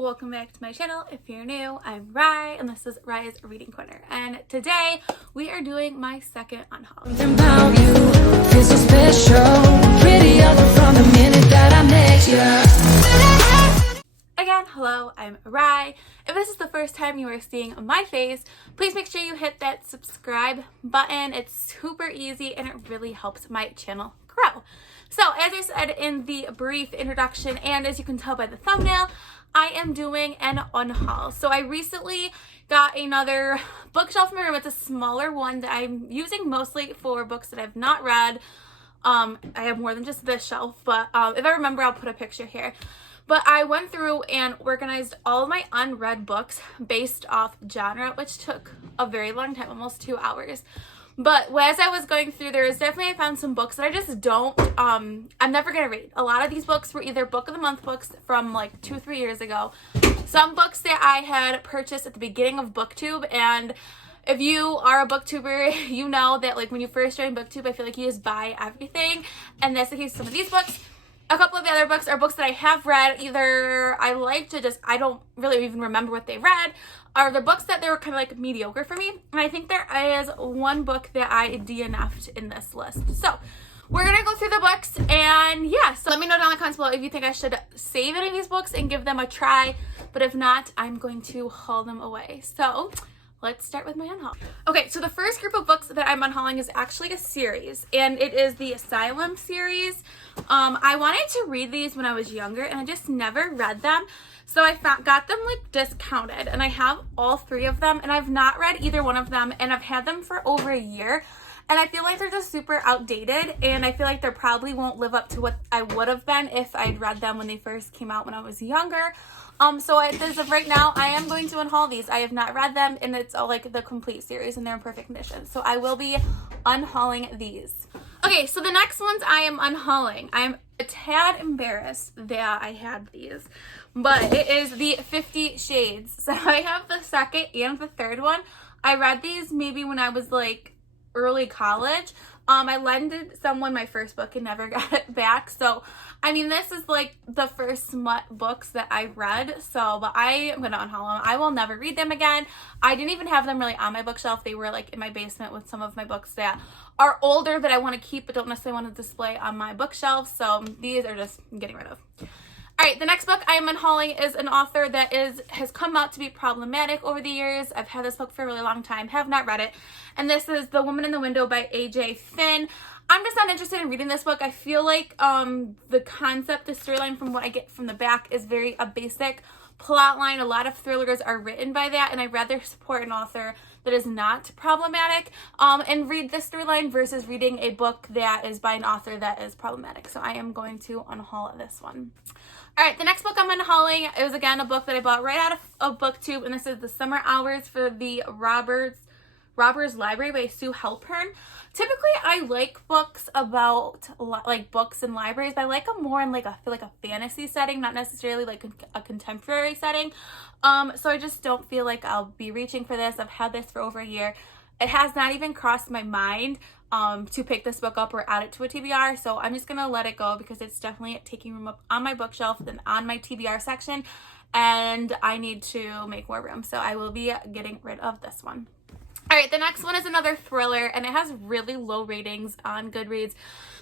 welcome back to my channel. If you're new, I'm Rye, and this is Rye's Reading Corner. And today, we are doing my second unhaul. Again, hello, I'm Rye. If this is the first time you are seeing my face, please make sure you hit that subscribe button. It's super easy and it really helps my channel grow. So, as I said in the brief introduction, and as you can tell by the thumbnail, I am doing an unhaul. So I recently got another bookshelf in my room. It's a smaller one that I'm using mostly for books that I've not read. I have more than just this shelf, but if I remember, I'll put a picture here. But I went through and organized all of my unread books based off genre, which took a very long time, almost 2 hours. But as I was going through, I found some books that I just don't, I'm never going to read. A lot of these books were either book of the month books from like 2-3 years ago. Some books that I had purchased at the beginning of BookTube, and if you are a booktuber, you know that like when you first join BookTube, I feel like you just buy everything. And that's the case with some of these books. A couple of the other books are books that I have read. Either I like to just, I don't really even remember what they read, or the books that they were kind of like mediocre for me. And I think there is one book that I DNF'd in this list. So we're going to go through the books, and yeah, so let me know down in the comments below if you think I should save any of these books and give them a try. But if not, I'm going to haul them away. So let's start with my unhaul. Okay, so the first group of books that I'm unhauling is actually a series, and it is the Asylum series. I wanted to read these when I was younger, and I just never read them. So I got them like discounted, and I have all 3 of them, and I've not read either one of them, and I've had them for over a year. And I feel like they're just super outdated, and I feel like they probably won't live up to what I would have been if I'd read them when they first came out when I was younger. So as of right now, I am going to unhaul these. I have not read them, and it's all like the complete series, and they're in perfect condition. So I will be unhauling these. Okay, so the next ones I am unhauling. I'm a tad embarrassed that I had these, but it is the 50 Shades. So I have the second and the third one. I read these maybe when I was like early college. I lended someone my first book and never got it back. So, I mean, this is like the first smut books that I read. So, but I am going to unhaul them. I will never read them again. I didn't even have them really on my bookshelf. They were like in my basement with some of my books that are older that I want to keep but don't necessarily want to display on my bookshelf. So, these are just getting rid of. All right, the next book I am unhauling is an author that has come out to be problematic over the years. I've had this book for a really long time, have not read it. And this is The Woman in the Window by A.J. Finn. I'm just not interested in reading this book. I feel like the concept, the storyline from what I get from the back is very a basic plot line. A lot of thrillers are written by that, and I'd rather support an author that is not problematic and read this storyline versus reading a book that is by an author that is problematic. So I am going to unhaul this one. All right, the next book I'm unhauling is again a book that I bought right out of BookTube, and this is The Summer Hours for the Robbers Library by Sue Halpern. Typically, I like books about like books in libraries, but I like them more in like I feel like a fantasy setting, not necessarily like a contemporary setting. So I just don't feel like I'll be reaching for this. I've had this for over a year. It has not even crossed my mind to pick this book up or add it to a TBR, so I'm just gonna let it go because it's definitely taking room up on my bookshelf and on my TBR section, and I need to make more room, so I will be getting rid of this one. All right, the next one is another thriller, and it has really low ratings on Goodreads.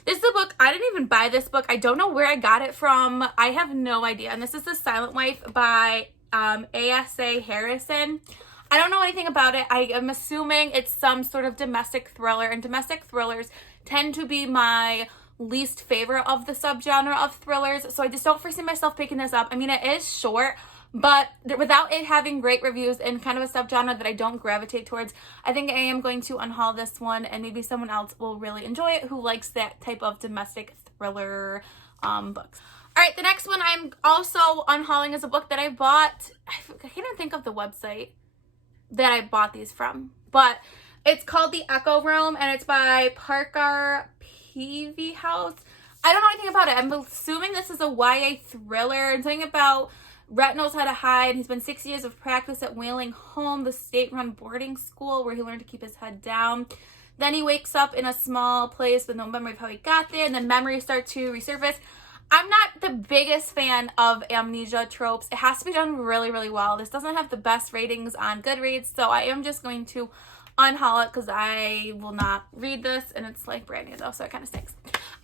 This is a book, I didn't even buy this book. I don't know where I got it from. I have no idea, and this is The Silent Wife by A.S.A. Harrison. I don't know anything about it. I am assuming it's some sort of domestic thriller, and domestic thrillers tend to be my least favorite of the subgenre of thrillers, so I just don't foresee myself picking this up. I mean, it is short, but without it having great reviews and kind of a subgenre that I don't gravitate towards, I think I am going to unhaul this one, and maybe someone else will really enjoy it who likes that type of domestic thriller books. All right, the next one I'm also unhauling is a book that I bought. I can't even think of the website that I bought these from, but it's called The Echo Room, and it's by Parker Peavy House. I don't know anything about it. I'm assuming this is a YA thriller and something about Rhett knows how to hide. He's been 6 years of practice at Wailing Home, the state-run boarding school where he learned to keep his head down. Then he wakes up in a small place with no memory of how he got there, and then memories start to resurface. I'm not the biggest fan of amnesia tropes. It has to be done really, really well. This doesn't have the best ratings on Goodreads, so I am just going to unhaul it because I will not read this, and it's like brand new though, so it kind of stinks.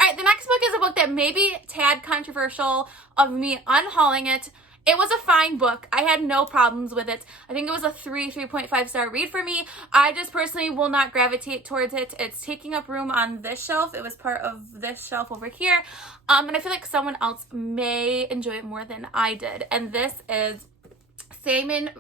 All right, the next book is a book that may be tad controversial of me unhauling it. It was a fine book. I had no problems with it. I think it was a 3.5 star read for me. I just personally will not gravitate towards it. It's taking up room on this shelf. It was part of this shelf over here. And I feel like someone else may enjoy it more than I did. And this is Simon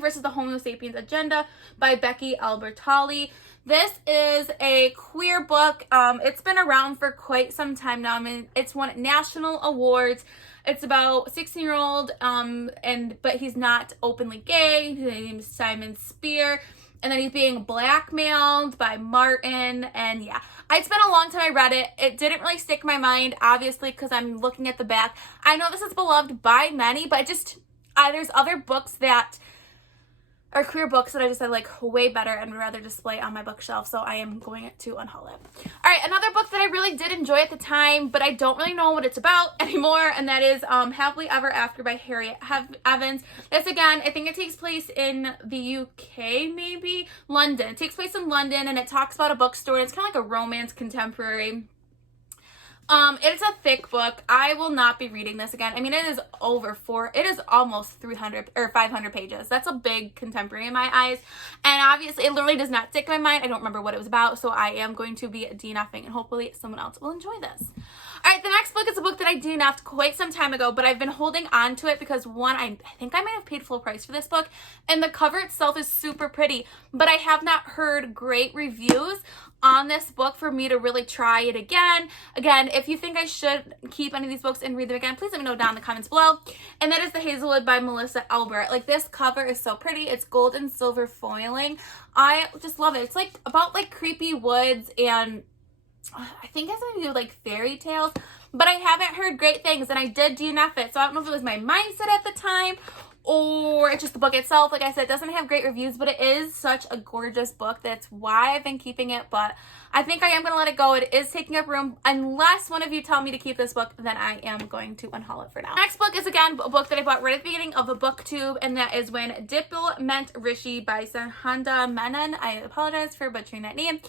versus the Homo Sapiens Agenda by Becky Albertalli. This is a queer book. It's been around for quite some time now. I mean, it's won national awards. It's about a 16-year-old, but he's not openly gay. His name is Simon Spear, and then he's being blackmailed by Martin, and yeah. It's been a long time I read it. It didn't really stick in my mind, obviously, because I'm looking at the back. I know this is beloved by many, but there's other books that are queer books that I just like way better and would rather display on my bookshelf, so I am going to unhaul it. All right, another book that I really did enjoy at the time, but I don't really know what it's about anymore, and that is Happily Ever After by Harriet Evans. This, again, I think it takes place in the UK, maybe? London. It takes place in London, and it talks about a bookstore, and it's kind of like a romance contemporary. It's a thick book. I will not be reading this again. I mean, it is almost 300 or 500 pages. That's a big contemporary in my eyes. And obviously, it literally does not stick in my mind. I don't remember what it was about, so I am going to be DNFing, and hopefully someone else will enjoy this. All right, the next book is a book that I DNF'd quite some time ago, but I've been holding on to it because, one, I think I might have paid full price for this book, and the cover itself is super pretty, but I have not heard great reviews on this book for me to really try it again. Again, if you think I should keep any of these books and read them again, please let me know down in the comments below. And that is The Hazelwood by Melissa Albert. Like, this cover is so pretty. It's gold and silver foiling. I just love it. It's like about like creepy woods, and I think it has something to do with like fairy tales, but I haven't heard great things, and I did DNF it, so I don't know if it was my mindset at the time or it's just the book itself. Like I said, it doesn't have great reviews, but it is such a gorgeous book. That's why I've been keeping it, but I think I am going to let it go. It is taking up room. Unless one of you tell me to keep this book, then I am going to unhaul it for now. Next book is, again, a book that I bought right at the beginning of the BookTube, and that is When Dipple Met Rishi by Sahanda Menon. I apologize for butchering that name.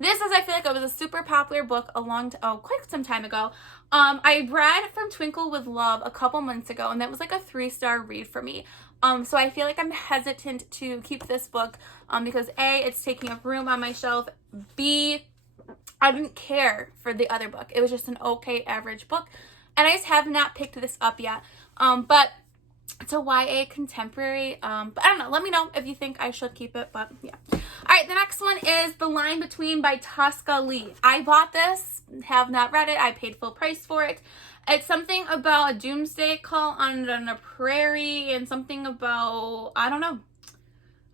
This is, I feel like it was a super popular book quite some time ago. I read From Twinkle with Love a couple months ago, and that was like a 3-star read for me. So I feel like I'm hesitant to keep this book because A, it's taking up room on my shelf. B, I didn't care for the other book. It was just an okay average book, and I just have not picked this up yet. But it's a YA contemporary, but I don't know. Let me know if you think I should keep it, but yeah. All right, the next one is The Line Between by Tosca Lee. I bought this, have not read it. I paid full price for it. It's something about a doomsday call on a prairie and something about, I don't know,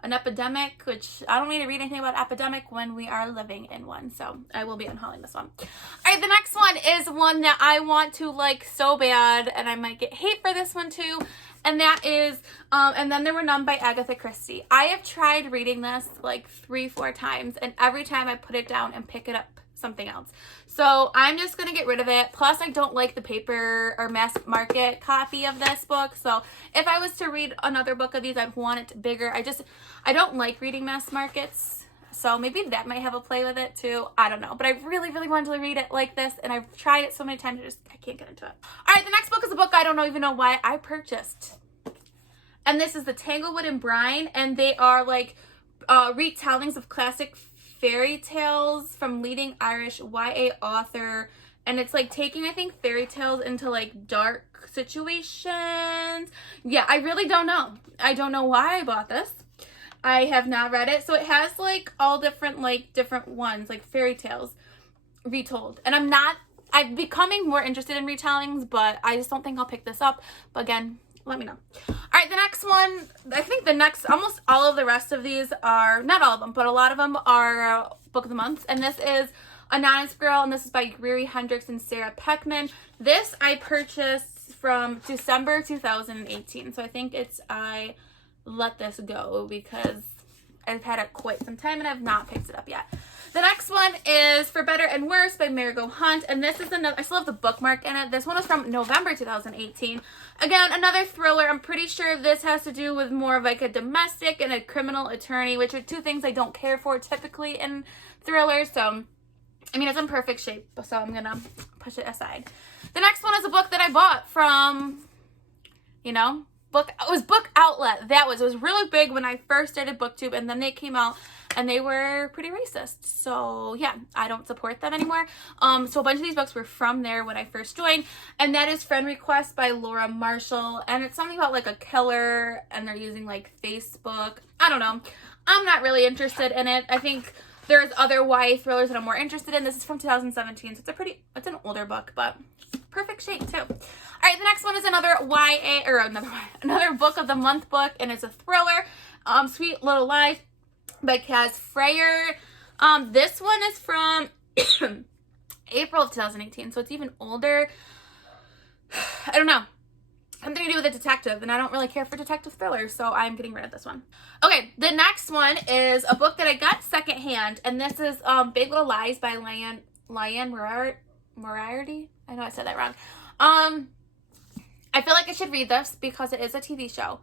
an epidemic, which I don't need to read anything about epidemic when we are living in one, so I will be unhauling this one. All right, the next one is one that I want to like so bad, and I might get hate for this one too, and that is And Then There Were None by Agatha Christie. I have tried reading this like 3-4 times, and every time I put it down and pick it up something else. So I'm just going to get rid of it. Plus, I don't like the paper or mass market copy of this book. So if I was to read another book of these, I'd want it bigger. I don't like reading mass markets. So maybe that might have a play with it too. I don't know. But I really, really wanted to read it like this, and I've tried it so many times, I can't get into it. All right, the next book is a book I don't even know why I purchased. And this is The Tanglewood and Brine, and they are like retellings of classic fairy tales from leading Irish YA author, and it's like taking, I think, fairy tales into like dark situations. Yeah, I really don't know. I don't know why I bought this. I have not read it. So it has like all different ones, like fairy tales retold. And I'm becoming more interested in retellings, but I just don't think I'll pick this up. But again, let me know. All right, the next one, I think almost all of the rest of these are, not all of them, but a lot of them are Book of the Month. And this is Anonymous Girl, and this is by Greery Hendricks and Sarah Peckman. This I purchased from December 2018. So I think I let this go because I've had it quite some time and I've not picked it up yet. The next one is For Better and Worse by Marigold Hunt, and this is another, I still have the bookmark in it. This one is from November 2018. Again, another thriller. I'm pretty sure this has to do with more of like a domestic and a criminal attorney, which are two things I don't care for typically in thrillers. So, I mean, it's in perfect shape, so I'm gonna push it aside. The next one is a book that I bought from, you know, it was Book Outlet. It was really big when I first started BookTube, and then they came out and they were pretty racist. So yeah, I don't support them anymore. So a bunch of these books were from there when I first joined, and that is Friend Request by Laura Marshall, and it's something about like a killer, and they're using like Facebook. I don't know. I'm not really interested in it. I think there's other YA thrillers that I'm more interested in. This is from 2017, so it's an older book, but perfect shape too. All right, the next one is another another book of the month book, and it's a thriller, Sweet Little Lies by Kaz Freyer. This one is from April of 2018, so it's even older. I don't know. Something to do with a detective, and I don't really care for detective thrillers, so I'm getting rid of this one. Okay, the next one is a book that I got secondhand, and this is Big Little Lies by Liane Moriarty. I know I said that wrong. I feel like I should read this because it is a TV show,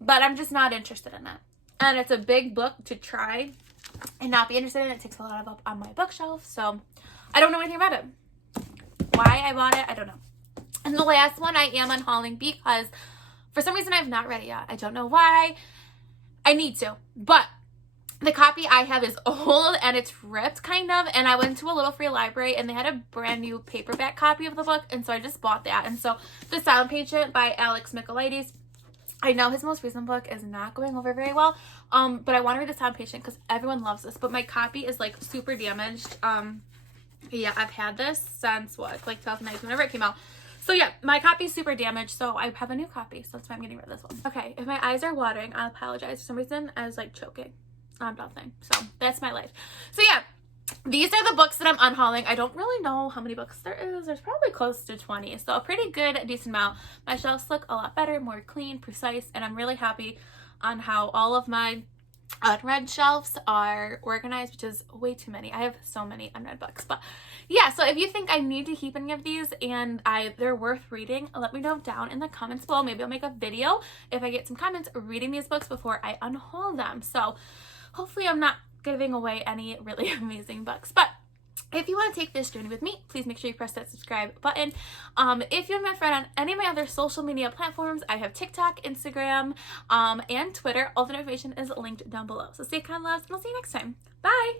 but I'm just not interested in it. And it's a big book to try and not be interested in. It takes a lot of up on my bookshelf, so I don't know anything about it. Why I bought it, I don't know. And the last one I am unhauling because for some reason I've not read it yet. I don't know why. I need to, but the copy I have is old and it's ripped kind of, and I went to a little free library and they had a brand new paperback copy of the book, and so I just bought that. And so The Silent Patient by Alex Michaelides, I know his most recent book is not going over very well, but I want to read The Silent Patient because everyone loves this, but my copy is like super damaged. Yeah, I've had this since what, like 2019, whenever it came out. So yeah, my copy is super damaged, so I have a new copy, so that's why I'm getting rid of this one. Okay, if my eyes are watering, I apologize. For some reason, I was like choking on nothing, so that's my life. So yeah, these are the books that I'm unhauling. I don't really know how many books there is. There's probably close to 20, so a pretty good, decent amount. My shelves look a lot better, more clean, precise, and I'm really happy on how all of my unread shelves are organized, which is way too many. I have so many unread books, but yeah, so if you think I need to keep any of these and they're worth reading, let me know down in the comments below. Maybe I'll make a video if I get some comments reading these books before I unhaul them. So hopefully I'm not giving away any really amazing books, but if you want to take this journey with me, please make sure you press that subscribe button. If you're my friend on any of my other social media platforms, I have TikTok, Instagram, and Twitter. All the information is linked down below. So stay kind, loves, and I'll see you next time. Bye!